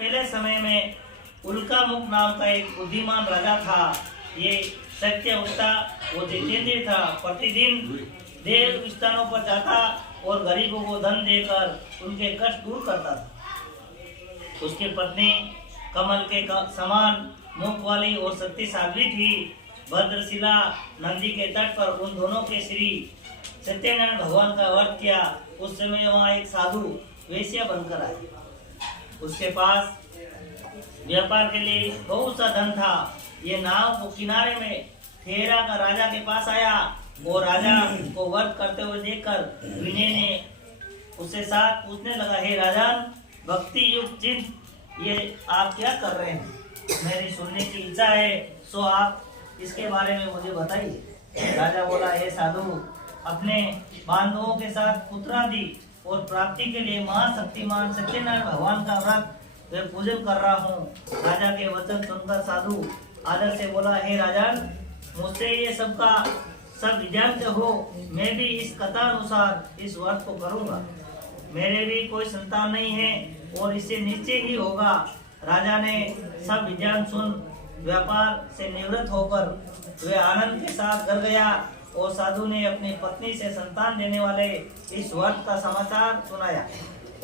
पहले समय में उल्कामुख नाम का एक बुद्धिमान राजा था। ये सत्यवक्ता वो जितेंद्र था। प्रतिदिन देव स्थानों पर जाता और गरीबों को धन देकर उनके कष्ट दूर करता था। उसकी पत्नी कमल के समान मुख वाली और शक्तिशाली थी। भद्रशिला नदी के तट पर उन दोनों के श्री सत्यनारायण भगवान का व्रत किया। उस समय वहाँ एक साधु वेश्या बनकर आए। उसके पास व्यापार के लिए बहुत सा धन था। ये नाव को किनारे में ठहरा कर राजा के पास आया और राजा को व्रत करते हुए देखकर विनय ने उससे साथ पूछने लगा, हे राजन, भक्ति युक्त चिंत, ये आप क्या कर रहे हैं? मेरी सुनने की इच्छा है, सो आप इसके बारे में मुझे बताइए। राजा बोला, हे साधु, अपने बांधवों के साथ पुत्रादि और प्राप्ति के लिए महाशक्तिमान सत्यनारायण भगवान का व्रत वे पूजन कर रहा हूँ। राजा के वचन सुनकर साधु आदर से बोला, हे राजन, मुझसे ये सब विज्ञान हो, मैं भी इस कथा अनुसार इस व्रत को करूँगा। मेरे भी कोई संतान नहीं है और इससे निश्चय ही होगा। राजा ने सब विज्ञान सुन व्यापार से निवृत्त होकर वे आनंद के साथ घर गया और साधु ने अपनी पत्नी से संतान देने वाले इस व्रत का समाचार सुनाया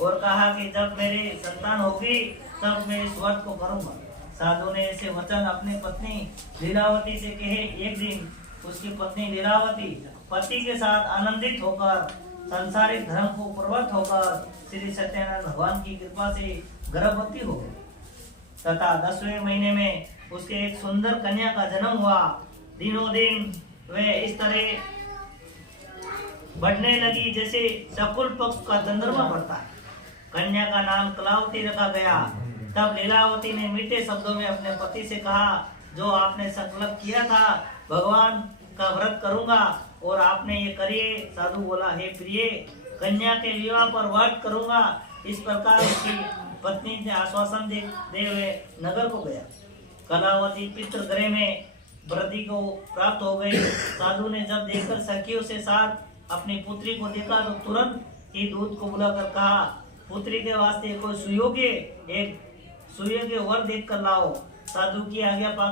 और कहा कि जब मेरी संतान होगी तब मैं इस व्रत को करूंगा। साधु ने ऐसे वचन अपनी पत्नी लीलावती से कहे। एक दिन उसकी पत्नी लीलावती पति के साथ आनंदित होकर संसारिक धर्म को प्रवृत्त होकर श्री सत्यनारायण भगवान की कृपा से गर्भवती हो गई तथा 10वें महीने में उसके एक सुंदर कन्या का जन्म हुआ। दिनों दिन वे इस तरह बढ़ने लगी जैसे शकुल पक्ष का चंद्रमा बढ़ता है। कन्या का नाम कलावती रखा गया। तब लीलावती ने मीठे शब्दों में अपने पति से कहा, जो आपने संकल्प किया था भगवान का व्रत करूंगा और आपने ये करिए। साधु बोला, हे प्रिय, कन्या के विवाह पर व्रत करूंगा। इस प्रकार उसकी पत्नी ने आश्वासन दे हुए नगर को गया। कलावती पितृगृह में वृद्धि को प्राप्त हो गई। साधु ने जब देखकर सखियों से साथ अपनी पुत्री को देखा तो तुरंत ही दूत को बुलाकर कहा, पुत्री के वास्ते कोई सुयोग्य वर देख कर लाओ। साधु की आज्ञा पाकर